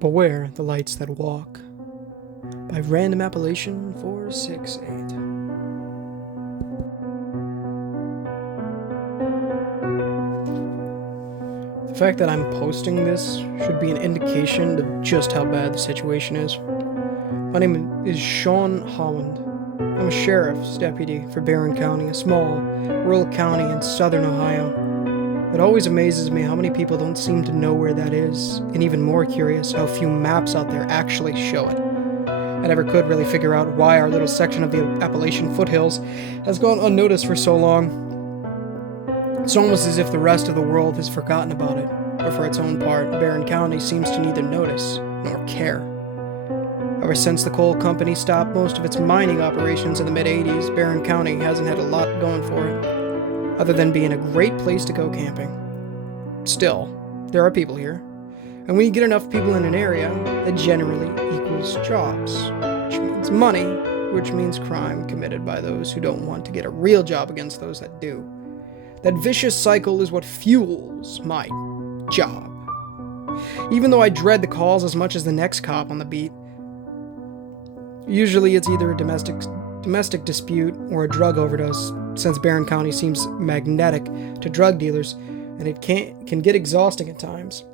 Beware the lights that walk by random appellation 468. The fact that I'm posting this should be an indication of just how bad the situation is. My name is Sean Holland. I'm a sheriff's deputy for Barron County, a small, rural county in southern Ohio. It always amazes me how many people don't seem to know where that is, and even more curious how few maps out there actually show it. I never could really figure out why our little section of the Appalachian foothills has gone unnoticed for so long. It's almost as if the rest of the world has forgotten about it, but for its own part, Barron County seems to neither notice nor care. Ever since the coal company stopped most of its mining operations in the mid-'80s, Barron County hasn't had a lot going for it, other than being a great place to go camping. Still, there are people here, and when you get enough people in an area, it generally equals jobs, which means money, which means crime committed by those who don't want to get a real job against those that do. That vicious cycle is what fuels my job. Even though I dread the calls as much as the next cop on the beat, usually it's either a domestic dispute or a drug overdose, since Barron County seems magnetic to drug dealers, and it can get exhausting at times.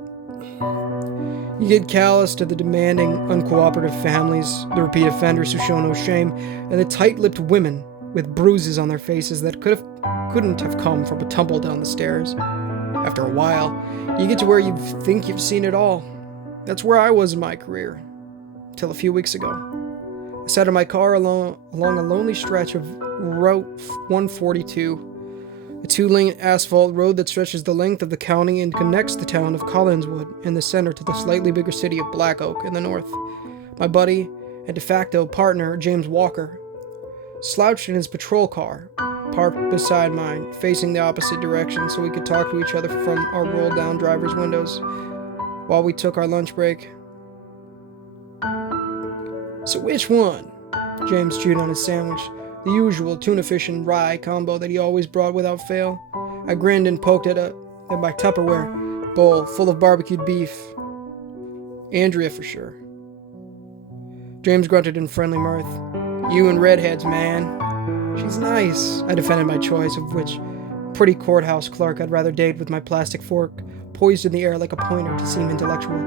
You get callous to the demanding, uncooperative families, the repeat offenders who show no shame, and the tight-lipped women with bruises on their faces that couldn't have come from a tumble down the stairs. After a while, you get to where you think you've seen it all. That's where I was in my career, till a few weeks ago. I sat in my car along a lonely stretch of Route 142, a two-lane asphalt road that stretches the length of the county and connects the town of Collinswood in the center to the slightly bigger city of Black Oak in the north. My buddy and de facto partner, James Walker, slouched in his patrol car, parked beside mine, facing the opposite direction so we could talk to each other from our rolled-down driver's windows while we took our lunch break. "So which one?" James chewed on his sandwich, the usual tuna fish and rye combo that he always brought without fail. I grinned and poked at my Tupperware bowl full of barbecued beef. "Andrea for sure." James grunted in friendly mirth. "You and redheads, man." "She's nice," I defended my choice, of which pretty courthouse clerk I'd rather date with my plastic fork poised in the air like a pointer to seem intellectual.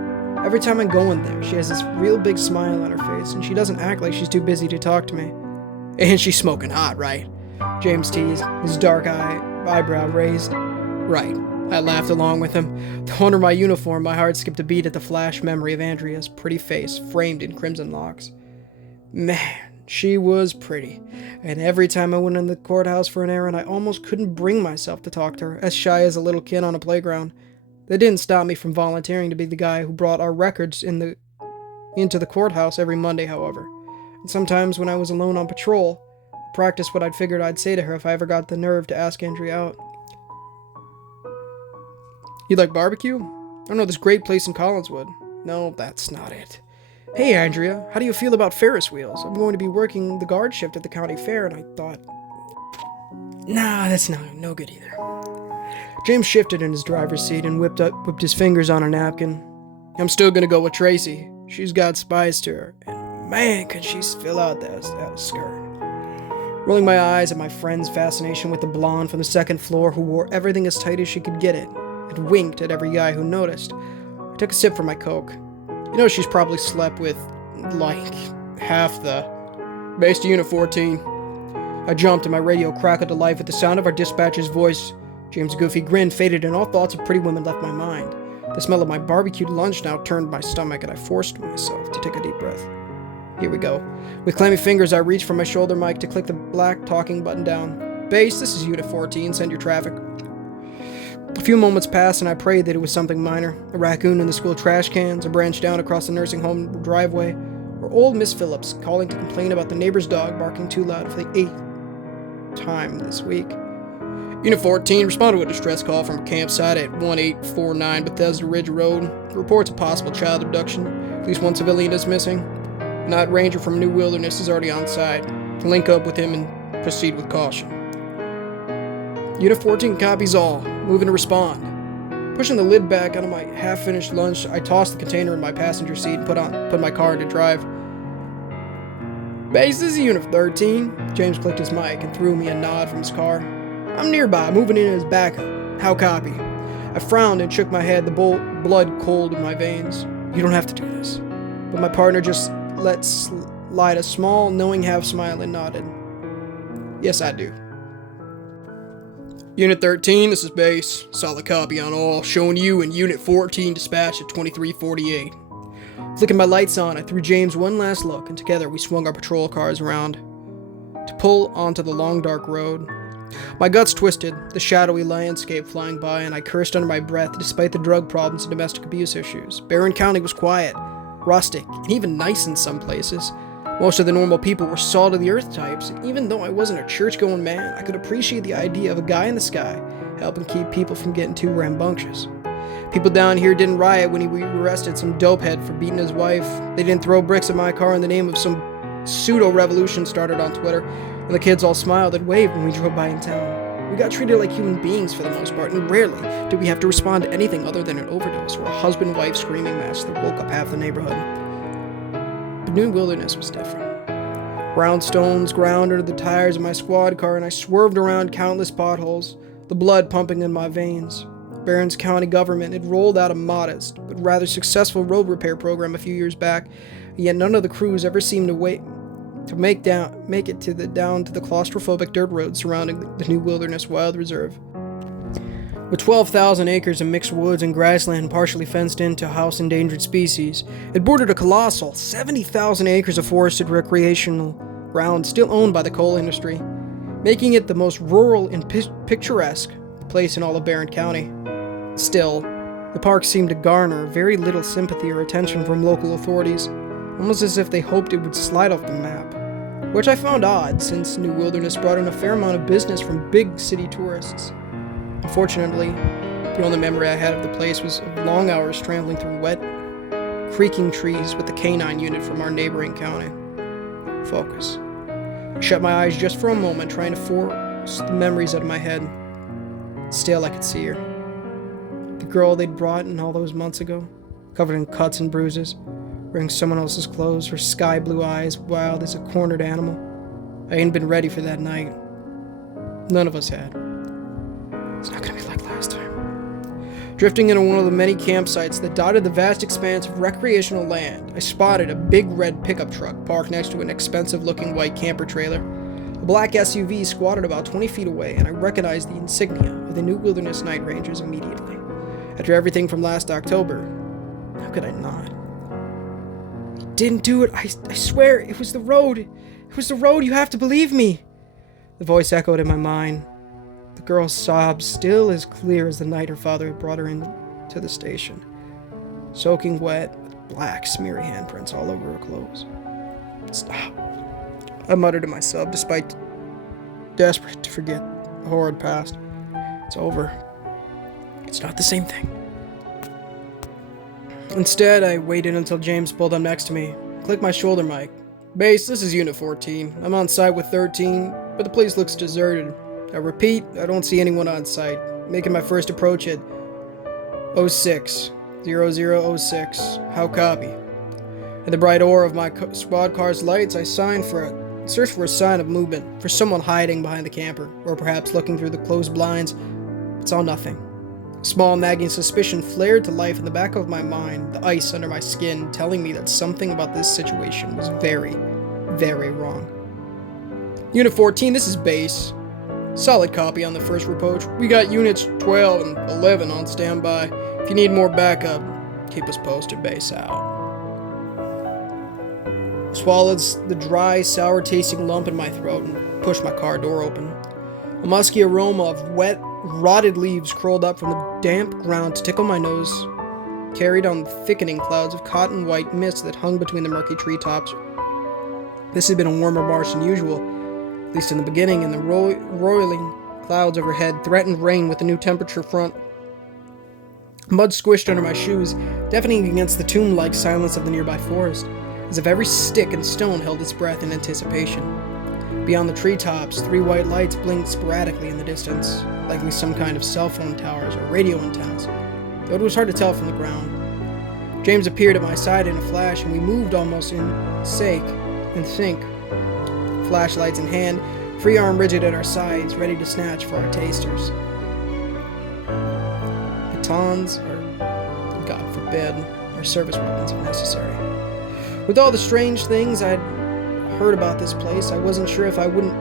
Every time I go in there, she has this real big smile on her face, and she doesn't act like she's too busy to talk to me. "And she's smoking hot, right?" James teased, his dark eyebrow raised. "Right." I laughed along with him. Though under my uniform, my heart skipped a beat at the flash memory of Andrea's pretty face framed in crimson locks. Man, she was pretty, and every time I went in the courthouse for an errand, I almost couldn't bring myself to talk to her, as shy as a little kid on a playground. That didn't stop me from volunteering to be the guy who brought our records into the courthouse every Monday, however. And sometimes when I was alone on patrol, I practiced what I'd figured I'd say to her if I ever got the nerve to ask Andrea out. "You like barbecue? I know this great place in Collinswood." "No, that's not it." "Hey, Andrea, how do you feel about Ferris wheels? I'm going to be working the guard shift at the county fair, and I thought..." "Nah, that's no good either." James shifted in his driver's seat and whipped his fingers on a napkin. "I'm still gonna go with Tracy. She's got spice to her, and man, could she fill out that skirt." Rolling my eyes at my friend's fascination with the blonde from the second floor who wore everything as tight as she could get it, and winked at every guy who noticed, I took a sip from my Coke. You know, she's probably slept with, like, half the... "Base to Unit 14. I jumped and my radio crackled to life at the sound of our dispatcher's voice. James' goofy grin faded and all thoughts of pretty women left my mind. The smell of my barbecued lunch now turned my stomach, and I forced myself to take a deep breath. Here we go. With clammy fingers, I reached for my shoulder mic to click the black talking button down. "Base, this is Unit 14. Send your traffic." A few moments passed, and I prayed that it was something minor. A raccoon in the school trash cans, a branch down across the nursing home driveway, or old Miss Phillips calling to complain about the neighbor's dog barking too loud for the 8th time this week. "Unit 14, responded to a distress call from a campsite at 1849 Bethesda Ridge Road. Reports of possible child abduction. At least one civilian is missing. A night ranger from New Wilderness is already on site. Link up with him and proceed with caution." "Unit 14 copies all. Moving to respond." Pushing the lid back out of my half-finished lunch, I tossed the container in my passenger seat and put my car into drive. Base, this is Unit 13. James clicked his mic and threw me a nod from his car. I'm nearby, moving in as backup. How copy? I frowned and shook my head, the blood cold in my veins. You don't have to do this. But my partner just let slide a small, knowing half-smile and nodded. Yes, I do. Unit 13, this is Base. Solid copy on all. Showing you and Unit 14 dispatch at 2348. Flicking my lights on, I threw James one last look, and together we swung our patrol cars around to pull onto the long dark road. My guts twisted, the shadowy landscape flying by, and I cursed under my breath despite the drug problems and domestic abuse issues. Barron County was quiet, rustic, and even nice in some places. Most of the normal people were salt-of-the-earth types, and even though I wasn't a church-going man, I could appreciate the idea of a guy in the sky helping keep people from getting too rambunctious. People down here didn't riot when we arrested some dopehead for beating his wife. They didn't throw bricks at my car in the name of some pseudo-revolution started on Twitter, and the kids all smiled and waved when we drove by in town. We got treated like human beings for the most part, and rarely did we have to respond to anything other than an overdose or a husband-wife screaming match that woke up half the neighborhood. But New Wilderness was different. Brownstones ground under the tires of my squad car, and I swerved around countless potholes, the blood pumping in my veins. Barron's County government had rolled out a modest, but rather successful road repair program a few years back, yet none of the crews ever seemed to make it down to the claustrophobic dirt roads surrounding the New Wilderness Wild Reserve. With 12,000 acres of mixed woods and grassland partially fenced in to house endangered species, it bordered a colossal 70,000 acres of forested recreational ground still owned by the coal industry, making it the most rural and picturesque place in all of Barron County. Still, the park seemed to garner very little sympathy or attention from local authorities, almost as if they hoped it would slide off the map, which I found odd since New Wilderness brought in a fair amount of business from big city tourists. Unfortunately, the only memory I had of the place was of long hours trampling through wet, creaking trees with the canine unit from our neighboring county. Focus. I shut my eyes just for a moment, trying to force the memories out of my head. Still, I could see her. The girl they'd brought in all those months ago, covered in cuts and bruises, wearing someone else's clothes, her sky blue eyes wild as a cornered animal. I hadn't been ready for that night. None of us had. It's not gonna be like last time. Drifting into one of the many campsites that dotted the vast expanse of recreational land, I spotted a big red pickup truck parked next to an expensive-looking white camper trailer. A black SUV squatted about 20 feet away, and I recognized the insignia of the New Wilderness Night Rangers immediately. After everything from last October, how could I not? He didn't do it. I swear, it was the road. It was the road. You have to believe me. The voice echoed in my mind. The girl's sobs still as clear as the night her father had brought her into the station, soaking wet with black, smeary handprints all over her clothes. Stop, I muttered to myself, despite desperate to forget the horrid past. It's over. It's not the same thing. Instead, I waited until James pulled up next to me, clicked my shoulder mic. Base, this is Unit 14. I'm on site with 13, but the place looks deserted. I repeat, I don't see anyone on site. Making my first approach at 0006. How copy? In the bright aura of my squad car's lights, I searched for a sign of movement, for someone hiding behind the camper, or perhaps looking through the closed blinds, but saw nothing. A small nagging suspicion flared to life in the back of my mind, the ice under my skin telling me that something about this situation was very, very wrong. Unit 14, this is Base. Solid copy on the first approach. We got Units 12 and 11 on standby. If you need more backup, keep us posted. Base out. Swallowed the dry, sour-tasting lump in my throat and pushed my car door open. A musky aroma of wet, rotted leaves curled up from the damp ground to tickle my nose, carried on the thickening clouds of cotton-white mist that hung between the murky treetops. This had been a warmer March than usual, at least in the beginning, and the roiling clouds overhead threatened rain with the new temperature front. Mud squished under my shoes, deafening against the tomb-like silence of the nearby forest, as if every stick and stone held its breath in anticipation. Beyond the treetops, 3 white lights blinked sporadically in the distance, likely some kind of cell phone towers or radio antennas. though it was hard to tell from the ground. James appeared at my side in a flash, and we moved almost in sync, flashlights in hand, free arm rigid at our sides, ready to snatch for our tasters. Batons, or, God forbid, our service weapons if necessary. With all the strange things I'd heard about this place, I wasn't sure if I wouldn't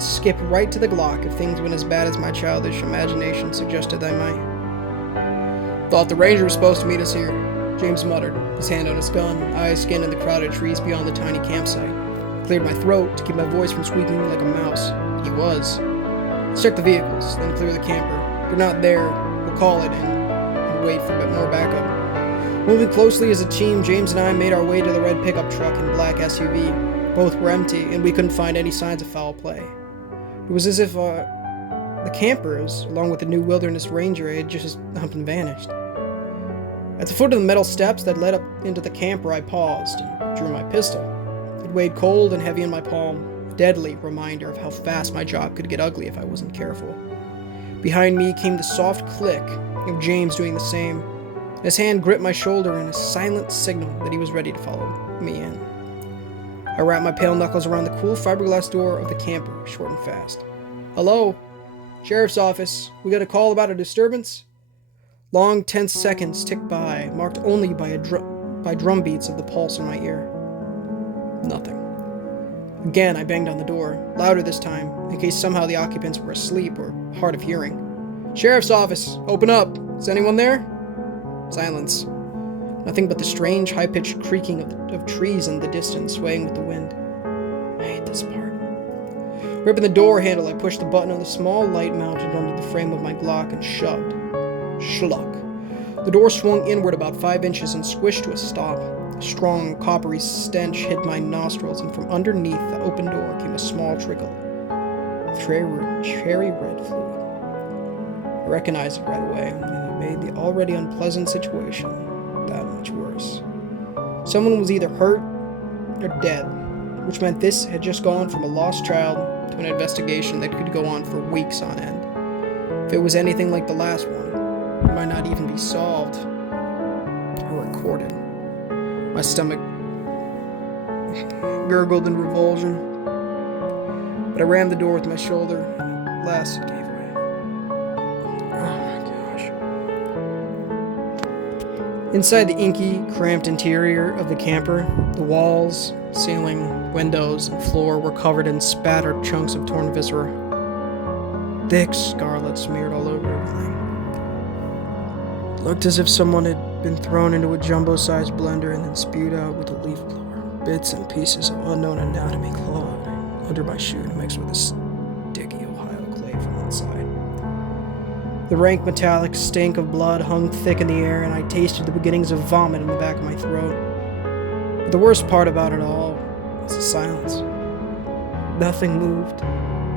skip right to the Glock if things went as bad as my childish imagination suggested they might. Thought the ranger was supposed to meet us here, James muttered, his hand on his gun, eyes scanned the crowded trees beyond the tiny campsite. Cleared my throat to keep my voice from squeaking like a mouse. He was. Let's check the vehicles, then clear the camper. If they're not there, we'll call it in and wait for a bit more backup. Moving closely as a team, James and I made our way to the red pickup truck and black SUV. Both were empty, and we couldn't find any signs of foul play. It was as if the campers, along with the new wilderness ranger, had just up and vanished. At the foot of the metal steps that led up into the camper, I paused and drew my pistol. It weighed cold and heavy in my palm, a deadly reminder of how fast my job could get ugly if I wasn't careful. Behind me came the soft click of James doing the same. His hand gripped my shoulder in a silent signal that he was ready to follow me in. I wrapped my pale knuckles around the cool fiberglass door of the camper, short and fast. Hello? Sheriff's office. We got a call about a disturbance? Long, tense seconds ticked by, marked only by drum beats of the pulse in my ear. Nothing. Again, I banged on the door, louder this time, in case somehow the occupants were asleep or hard of hearing. Sheriff's office, open up. Is anyone there? Silence. Nothing but the strange, high-pitched creaking of trees in the distance, swaying with the wind. I hate this part. Gripping the door handle, I pushed the button on the small light mounted under the frame of my Glock and shoved. Schluck. The door swung inward about 5 inches and squished to a stop. A strong, coppery stench hit my nostrils, and from underneath the open door came a small trickle of cherry red fluid. I recognized it right away, and it made the already unpleasant situation that much worse. Someone was either hurt or dead, which meant this had just gone from a lost child to an investigation that could go on for weeks on end. If it was anything like the last one, it might not even be solved or recorded. My stomach gurgled in revulsion, but I rammed the door with my shoulder, and at last it gave way. Oh my gosh. Inside the inky, cramped interior of the camper, the walls, ceiling, windows, and floor were covered in spattered chunks of torn viscera. Thick scarlet smeared all over everything. It looked as if someone had been thrown into a jumbo-sized blender and then spewed out with a leaf blower. Bits and pieces of unknown anatomy clawed under my shoe to mix with the sticky Ohio clay from inside. The rank metallic stink of blood hung thick in the air, and I tasted the beginnings of vomit in the back of my throat. But the worst part about it all was the silence. Nothing moved.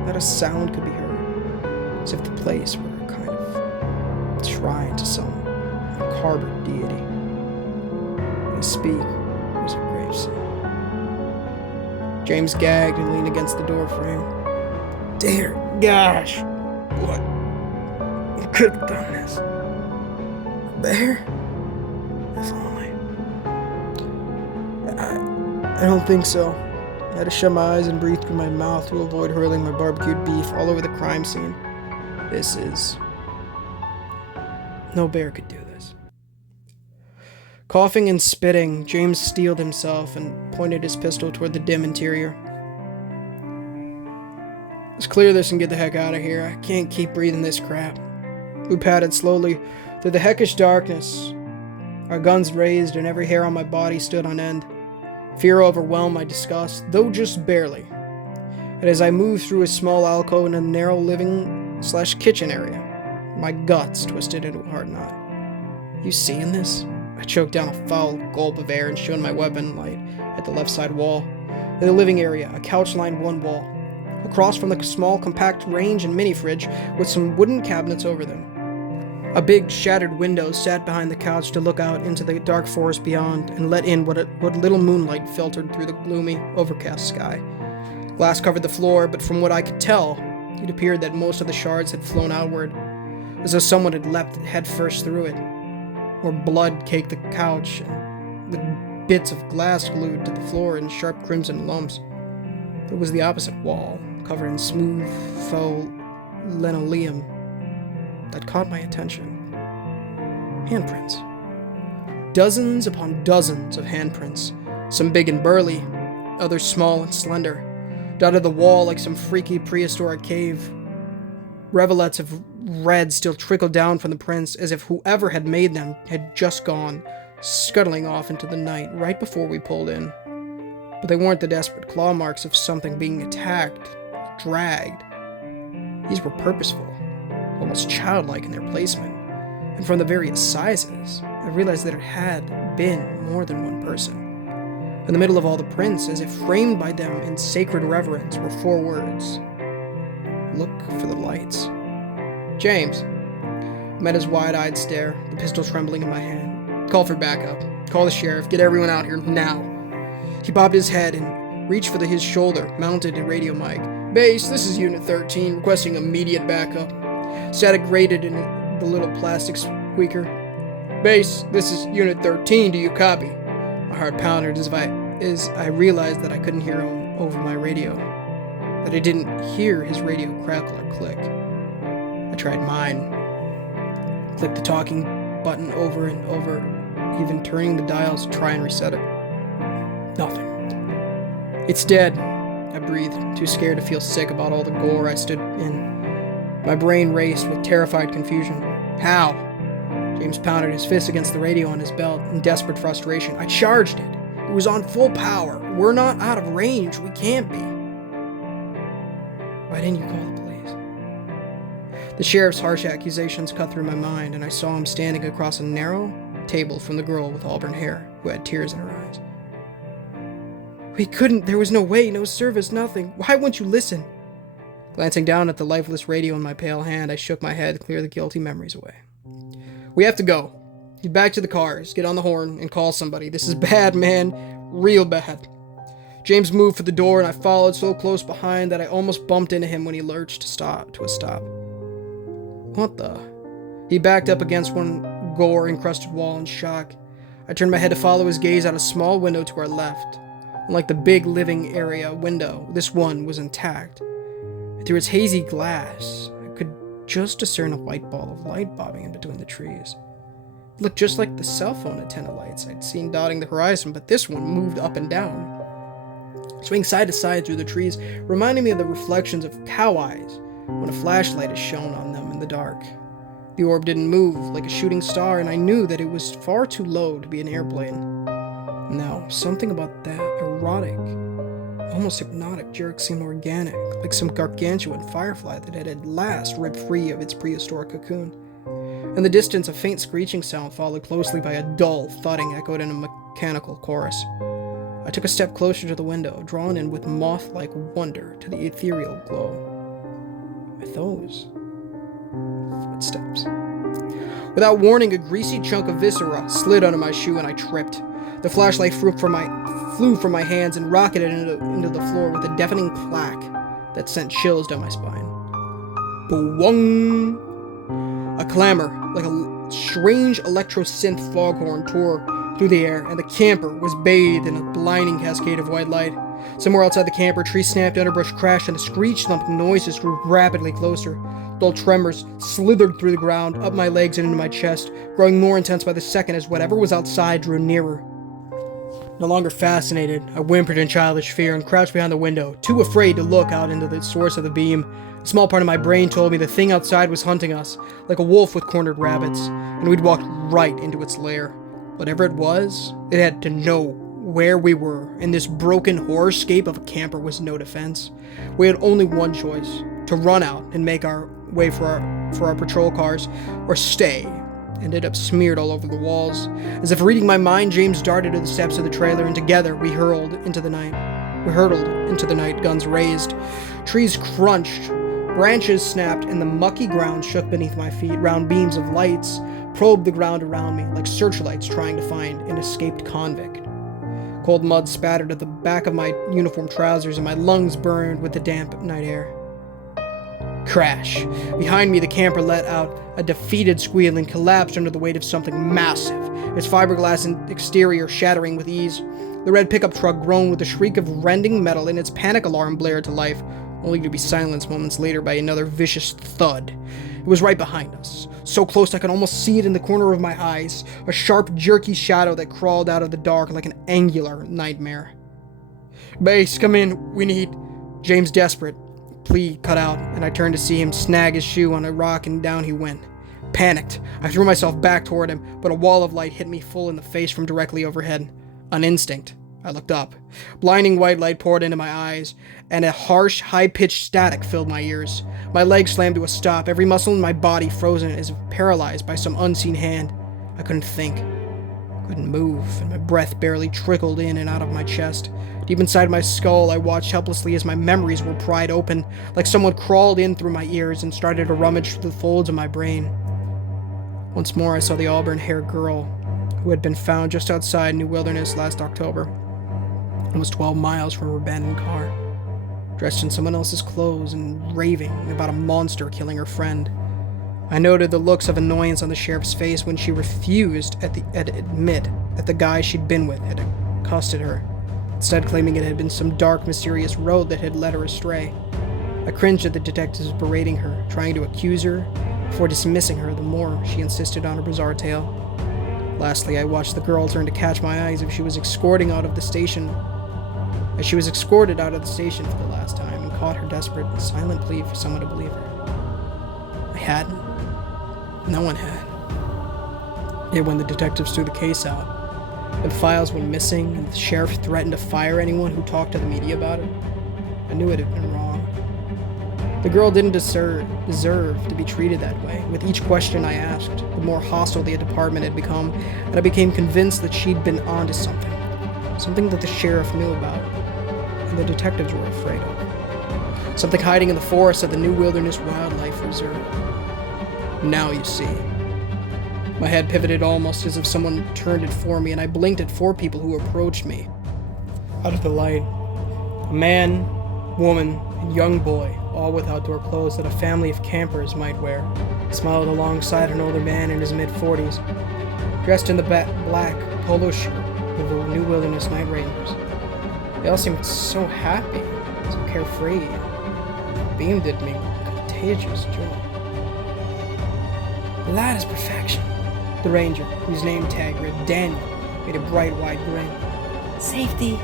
Not a sound could be heard, as if the place were a kind of shrine to some macabre deity. When I speak, it was a grave scene. James gagged and leaned against the door frame. Dear gosh, what? You could have done this. A bear? If only. I don't think so. I had to shut my eyes and breathe through my mouth to avoid hurling my barbecued beef all over the crime scene. No bear could do this. Coughing and spitting, James steeled himself and pointed his pistol toward the dim interior. Let's clear this and get the heck out of here. I can't keep breathing this crap. We padded slowly through the heckish darkness, our guns raised and every hair on my body stood on end. Fear overwhelmed my disgust, though just barely. And as I moved through a small alcove in a narrow living/kitchen area, my guts twisted into a hard knot. You seeing this? I choked down a foul gulp of air and shone my weapon light at the left side wall. In the living area, a couch lined one wall. Across from the small, compact range and mini fridge with some wooden cabinets over them. A big, shattered window sat behind the couch to look out into the dark forest beyond and let in what little moonlight filtered through the gloomy, overcast sky. Glass covered the floor, but from what I could tell, it appeared that most of the shards had flown outward, as though someone had leapt headfirst through it. where blood caked the couch, and the bits of glass glued to the floor in sharp crimson lumps. It was the opposite wall, covered in smooth, faux linoleum, that caught my attention. Handprints. Dozens upon dozens of handprints, some big and burly, others small and slender, dotted the wall like some freaky prehistoric cave. Rivulets of red still trickled down from the prints, as if whoever had made them had just gone, scuttling off into the night right before we pulled in. But they weren't the desperate claw marks of something being attacked, dragged. These were purposeful, almost childlike in their placement, and from the various sizes, I realized that it had been more than one person. In the middle of all the prints, as if framed by them in sacred reverence, were 4 words. Look for the lights. James. I met his wide-eyed stare, the pistol trembling in my hand. Call for backup. Call the sheriff. Get everyone out here now. He bobbed his head and reached for his shoulder, mounted a radio mic. Base, this is Unit 13, requesting immediate backup. Static grated in the little plastic squeaker. Base, this is Unit 13, do you copy? My heart pounded as I realized that I couldn't hear him over my radio. That I didn't hear his radio crackle or click. I tried mine. Clicked the talking button over and over, even turning the dials to try and reset it. Nothing. It's dead, I breathed, too scared to feel sick about all the gore I stood in. My brain raced with terrified confusion. How? James pounded his fist against the radio on his belt in desperate frustration. I charged it. It was on full power. We're not out of range. We can't be. Why didn't you call the police? The sheriff's harsh accusations cut through my mind, and I saw him standing across a narrow table from the girl with auburn hair, who had tears in her eyes. We couldn't. There was no way, no service, nothing. Why won't you listen? Glancing down at the lifeless radio in my pale hand, I shook my head to clear the guilty memories away. We have to go. Get back to the cars, get on the horn, and call somebody. This is bad, man. Real bad. James moved for the door, and I followed so close behind that I almost bumped into him when he lurched to a stop. What the? He backed up against one gore-encrusted wall in shock. I turned my head to follow his gaze out a small window to our left. Unlike the big living area window, this one was intact. And through its hazy glass, I could just discern a white ball of light bobbing in between the trees. It looked just like the cell phone antenna lights I'd seen dotting the horizon, but this one moved up and down, swinging side to side through the trees, reminding me of the reflections of cow eyes when a flashlight is shone on them in the dark. The orb didn't move like a shooting star, and I knew that it was far too low to be an airplane. Now, something about that erotic, almost hypnotic jerk seemed organic, like some gargantuan firefly that had at last ripped free of its prehistoric cocoon. In the distance, a faint screeching sound followed closely by a dull thudding echoed in a mechanical chorus. I took a step closer to the window, drawn in with moth-like wonder to the ethereal glow. With those footsteps. Without warning, a greasy chunk of viscera slid under my shoe and I tripped. The flashlight flew from my hands and rocketed into the floor with a deafening clack that sent chills down my spine. Boing! A clamor, like a strange electro-synth foghorn, tore through the air, and the camper was bathed in a blinding cascade of white light. Somewhere outside the camper, trees snapped, underbrush crashed, and the screech-thumping noises grew rapidly closer. Dull tremors slithered through the ground, up my legs and into my chest, growing more intense by the second as whatever was outside drew nearer. No longer fascinated, I whimpered in childish fear and crouched behind the window, too afraid to look out into the source of the beam. A small part of my brain told me the thing outside was hunting us, like a wolf with cornered rabbits, and we'd walked right into its lair. Whatever it was, it had to know where we were, and this broken horrorscape of a camper was no defense. We had only one choice, to run out and make our way for our patrol cars, or stay. Ended up smeared all over the walls. As if reading my mind, James darted to the steps of the trailer, and together we hurtled into the night, guns raised. Trees crunched, branches snapped, and the mucky ground shook beneath my feet. Round beams of lights probed the ground around me, like searchlights trying to find an escaped convict. Cold mud spattered at the back of my uniform trousers, and my lungs burned with the damp night air. Crash. Behind me, the camper let out a defeated squeal and collapsed under the weight of something massive, its fiberglass exterior shattering with ease. The red pickup truck groaned with a shriek of rending metal, and its panic alarm blared to life, only to be silenced moments later by another vicious thud. It was right behind us, so close I could almost see it in the corner of my eyes, a sharp, jerky shadow that crawled out of the dark like an angular nightmare. "Base, come in, we need..." James' desperate plea cut out, and I turned to see him snag his shoe on a rock, and down he went. Panicked, I threw myself back toward him, but a wall of light hit me full in the face from directly overhead. On instinct, I looked up. Blinding white light poured into my eyes, and a harsh, high-pitched static filled my ears. My legs slammed to a stop, every muscle in my body frozen as if paralyzed by some unseen hand. I couldn't think, couldn't move, and my breath barely trickled in and out of my chest. Deep inside my skull, I watched helplessly as my memories were pried open, like someone crawled in through my ears and started to rummage through the folds of my brain. Once more, I saw the auburn-haired girl who had been found just outside New Wilderness last October, almost 12 miles from her abandoned car, dressed in someone else's clothes and raving about a monster killing her friend. I noted the looks of annoyance on the sheriff's face when she refused to admit that the guy she'd been with had accosted her, instead claiming it had been some dark, mysterious road that had led her astray. I cringed at the detectives berating her, trying to accuse her, before dismissing her the more she insisted on her bizarre tale. Lastly, I watched the girl turn to catch my eyes as she was escorted out of the station for the last time, and caught her desperate and silent plea for someone to believe her. I hadn't. No one had. Yet when the detectives threw the case out, and files went missing, and the sheriff threatened to fire anyone who talked to the media about it, I knew it had been wrong. The girl didn't deserve to be treated that way. With each question I asked, the more hostile the department had become, and I became convinced that she'd been onto something. Something that the sheriff knew about, and the detectives were afraid of. Something hiding in the forest of the New Wilderness Wildlife Reserve. Now you see. My head pivoted almost as if someone turned it for me, and I blinked at 4 people who approached me. Out of the light, a man, woman, and young boy, all with outdoor clothes that a family of campers might wear, smiled alongside an older man in his mid-40s, dressed in the black polo shirt of the New Wilderness Night Rangers. They all seemed so happy, so carefree, and beamed at me with contagious joy. That is perfection. The ranger, whose name tag read Daniel, made a bright white grin. Safety,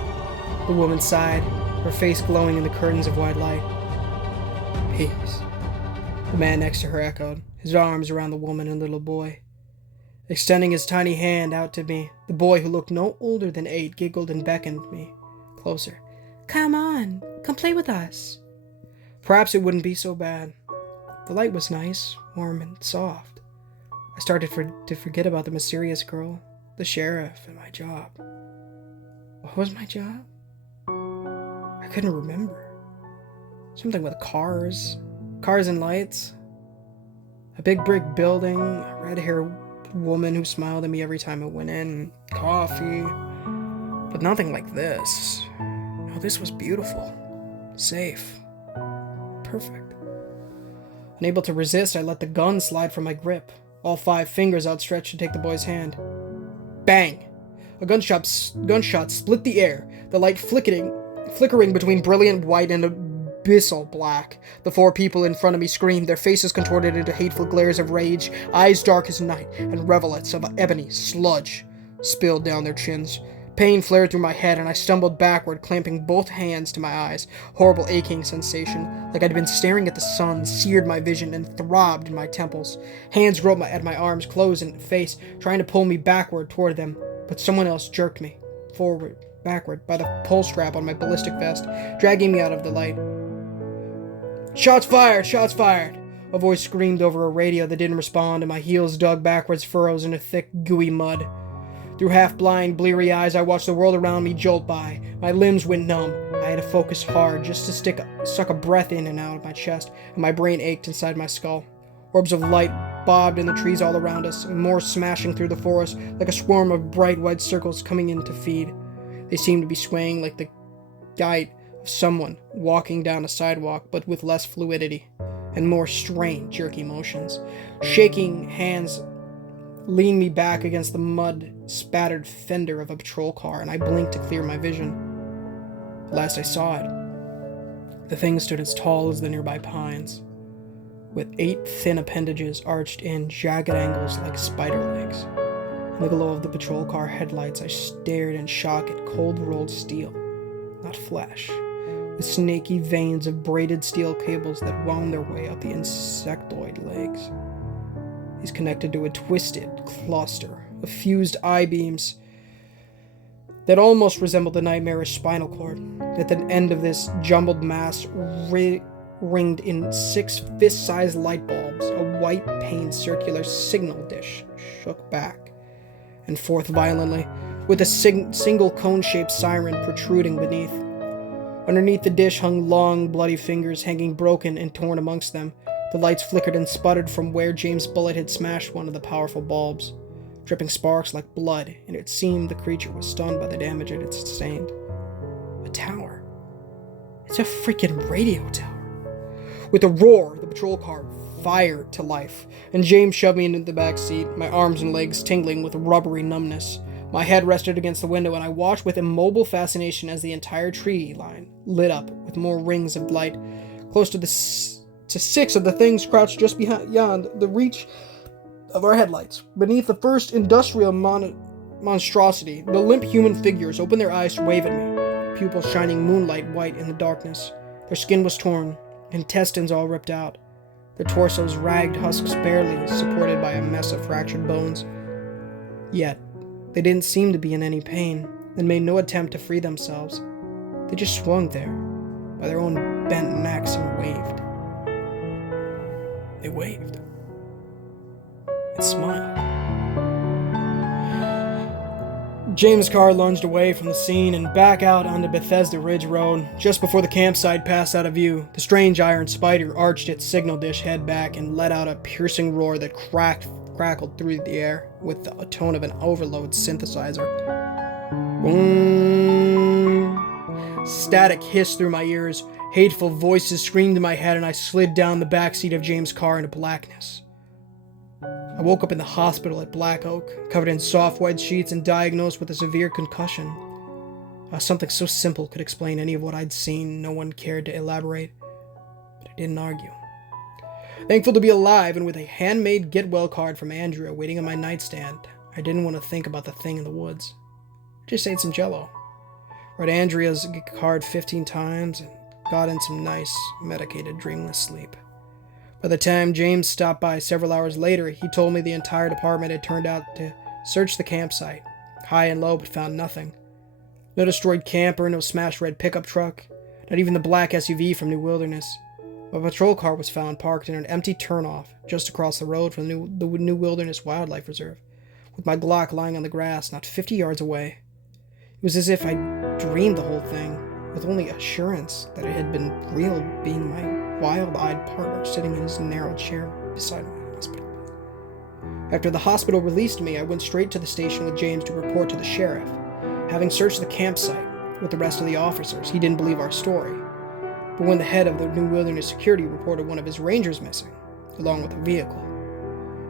the woman sighed, her face glowing in the curtains of white light. Peace, the man next to her echoed, his arms around the woman and little boy. Extending his tiny hand out to me, the boy, who looked no older than 8, giggled and beckoned me closer. Come on, come play with us. Perhaps it wouldn't be so bad. The light was nice, warm, and soft. I started to forget about the mysterious girl, the sheriff, and my job. What was my job? I couldn't remember. Something with cars and lights. A big brick building, a red-haired woman who smiled at me every time I went in, coffee. But nothing like this. No, this was beautiful, safe, perfect. Unable to resist, I let the gun slide from my grip, all 5 fingers outstretched to take the boy's hand. Bang! A gunshot split the air, the light flickering between brilliant white and abyssal black. The 4 people in front of me screamed, their faces contorted into hateful glares of rage, eyes dark as night, and rivulets of ebony sludge spilled down their chins. Pain flared through my head, and I stumbled backward, clamping both hands to my eyes. Horrible aching sensation, like I'd been staring at the sun, seared my vision and throbbed in my temples. Hands groped at my arms, clothes, and face, trying to pull me backward toward them, but someone else jerked me backward, by the pull strap on my ballistic vest, dragging me out of the light. Shots fired! Shots fired! A voice screamed over a radio that didn't respond, and my heels dug backwards furrows into thick, gooey mud. Through half-blind, bleary eyes, I watched the world around me jolt by. My limbs went numb. I had to focus hard, just to suck a breath in and out of my chest, and my brain ached inside my skull. Orbs of light bobbed in the trees all around us, and more smashing through the forest, like a swarm of bright white circles coming in to feed. They seemed to be swaying like the gait of someone walking down a sidewalk, but with less fluidity. and more strained, jerky motions. Shaking hands leaned me back against the mud-spattered fender of a patrol car, and I blinked to clear my vision. At last I saw it. The thing stood as tall as the nearby pines, with 8 thin appendages arched in jagged angles like spider legs. In the glow of the patrol car headlights, I stared in shock at cold-rolled steel, not flesh, with snaky veins of braided steel cables that wound their way up the insectoid legs. These connected to a twisted cluster of fused I-beams that almost resembled the nightmarish spinal cord. At the end of this jumbled mass, ringed in 6 fist-sized light bulbs, a white-paned circular signal dish shook back and forth violently, with a single cone-shaped siren protruding beneath. Underneath the dish hung long, bloody fingers hanging broken and torn amongst them. The lights flickered and sputtered from where James' bullet had smashed one of the powerful bulbs, dripping sparks like blood, and it seemed the creature was stunned by the damage it had sustained. A tower. It's a freaking radio tower. With a roar, the patrol car fired to life, and James shoved me into the back seat, my arms and legs tingling with rubbery numbness. My head rested against the window, and I watched with immobile fascination as the entire tree line lit up with more rings of light. Close to 6 of the things crouched just beyond the reach of our headlights. Beneath the first industrial monstrosity, the limp human figures opened their eyes to wave at me, pupils shining moonlight white in the darkness. Their skin was torn, intestines all ripped out, their torsos ragged husks barely supported by a mess of fractured bones. Yet, they didn't seem to be in any pain, and made no attempt to free themselves. They just swung there, by their own bent necks, and waved. They waved. And smiled. James' car lunged away from the scene and back out onto Bethesda Ridge Road. Just before the campsite passed out of view, the strange iron spider arched its signal dish head back and let out a piercing roar that crackled through the air with the tone of an overload synthesizer. Boom! Static hissed through my ears. Hateful voices screamed in my head, and I slid down the backseat of James' car into blackness. I woke up in the hospital at Black Oak, covered in soft white sheets and diagnosed with a severe concussion. Something so simple could explain any of what I'd seen. No one cared to elaborate, but I didn't argue. Thankful to be alive and with a handmade get-well card from Andrea waiting on my nightstand, I didn't want to think about the thing in the woods. I just ate some Jell-O, read Andrea's card 15 times, and got in some nice, medicated, dreamless sleep. By the time James stopped by several hours later, he told me the entire department had turned out to search the campsite, high and low, but found nothing. No destroyed camper, no smashed red pickup truck, not even the black SUV from New Wilderness. A patrol car was found parked in an empty turnoff just across the road from the New Wilderness Wildlife Reserve, with my Glock lying on the grass not 50 yards away. It was as if I'd dreamed the whole thing, with only assurance that it had been real, being my wild-eyed partner sitting in his narrow chair beside my hospital bed. After the hospital released me, I went straight to the station with James to report to the sheriff. Having searched the campsite with the rest of the officers, he didn't believe our story. But when the head of the New Wilderness Security reported one of his rangers missing, along with a vehicle,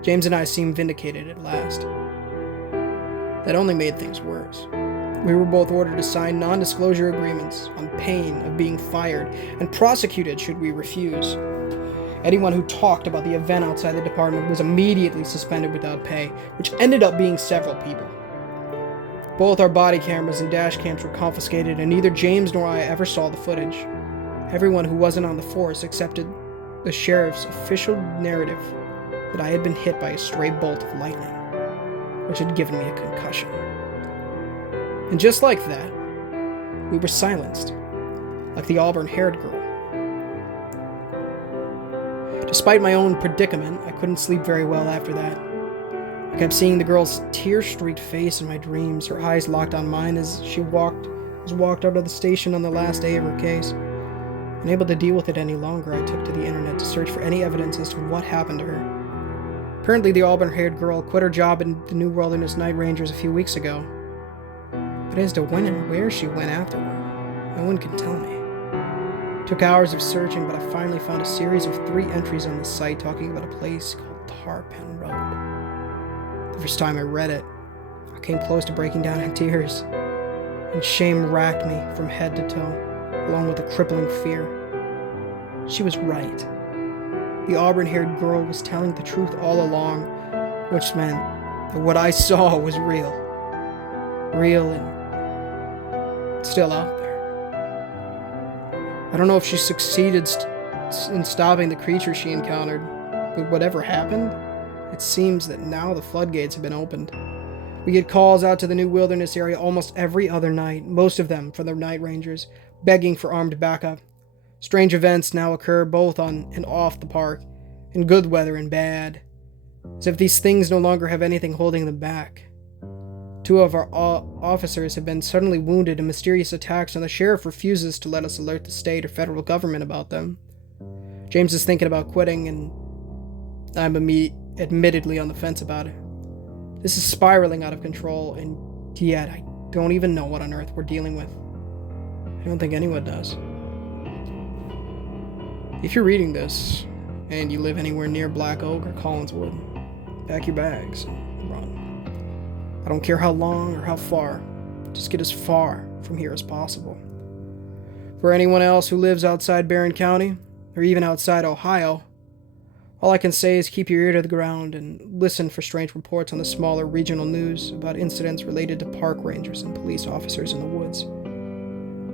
James and I seemed vindicated at last. That only made things worse. We were both ordered to sign non-disclosure agreements on pain of being fired and prosecuted should we refuse. Anyone who talked about the event outside the department was immediately suspended without pay, which ended up being several people. Both our body cameras and dash cams were confiscated, and neither James nor I ever saw the footage. Everyone who wasn't on the force accepted the sheriff's official narrative that I had been hit by a stray bolt of lightning, which had given me a concussion. And just like that, we were silenced, like the auburn-haired girl. Despite my own predicament, I couldn't sleep very well after that. I kept seeing the girl's tear-streaked face in my dreams, her eyes locked on mine as she walked out of the station on the last day of her case. Unable to deal with it any longer, I took to the internet to search for any evidence as to what happened to her. Apparently, the auburn-haired girl quit her job in the New Wilderness Night Rangers a few weeks ago. But as to when and where she went afterward, no one can tell me. Took hours of searching, but I finally found a series of 3 entries on the site talking about a place called Tarpon Road. The first time I read it, I came close to breaking down in tears, and shame racked me from head to toe, along with a crippling fear. She was right. The auburn-haired girl was telling the truth all along, which meant that what I saw was real. Real and still out there. I don't know if she succeeded in stopping the creature she encountered, but whatever happened, it seems that now the floodgates have been opened. We get calls out to the new wilderness area almost every other night, most of them from the night rangers, begging for armed backup. Strange events now occur both on and off the park, in good weather and bad, as if these things no longer have anything holding them back. 2 of our officers have been suddenly wounded in mysterious attacks, and the sheriff refuses to let us alert the state or federal government about them. James is thinking about quitting, and I'm admittedly on the fence about it. This is spiraling out of control, and yet I don't even know what on earth we're dealing with. I don't think anyone does. If you're reading this, and you live anywhere near Black Oak or Collinswood, pack your bags and run. I don't care how long or how far, just get as far from here as possible. For anyone else who lives outside Barron County, or even outside Ohio, all I can say is keep your ear to the ground and listen for strange reports on the smaller regional news about incidents related to park rangers and police officers in the woods.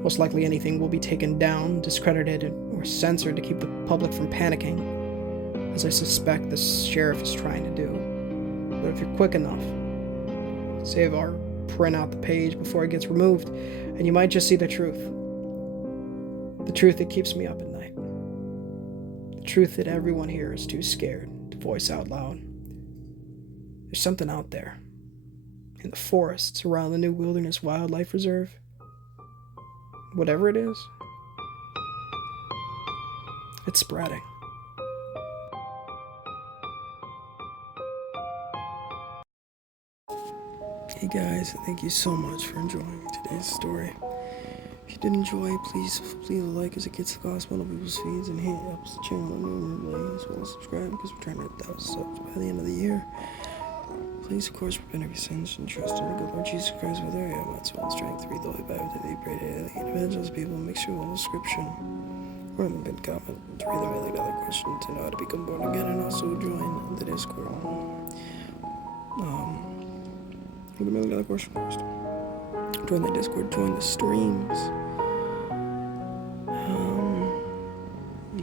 Most likely anything will be taken down, discredited, or censored to keep the public from panicking, as I suspect the sheriff is trying to do. But if you're quick enough, save or print out the page before it gets removed, and you might just see the truth. The truth that keeps me up at night. The truth that everyone here is too scared to voice out loud. There's something out there, in the forests around the new Wilderness Wildlife Reserve. Whatever it is, it's spreading. Hey guys, thank you so much for enjoying today's story. If you did enjoy, please leave a like as it gets across one of people's feeds and helps the channel innumerably, as well as subscribe because we're trying to hit 1,000 subs by the end of the year. Please, of course, repent of your sins and trust in the good Lord Jesus Christ with our might, soul, and strength. Read the Holy Bible that they pray to evangelize people. Make sure all the scripture or in the pinned comment to read the $1,000,000 question to know how to become born again, and also join the Discord. The $1,000,000 question first. Join the Discord, join the streams.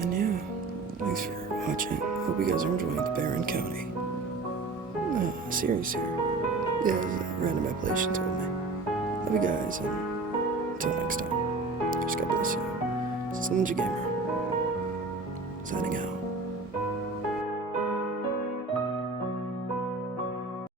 And yeah, thanks for watching. Hope you guys are enjoying the Barron County series here. Yeah, it was a random appellation told me. Love you guys, and until next time, just God bless you. This is Ninja Gamer, signing out.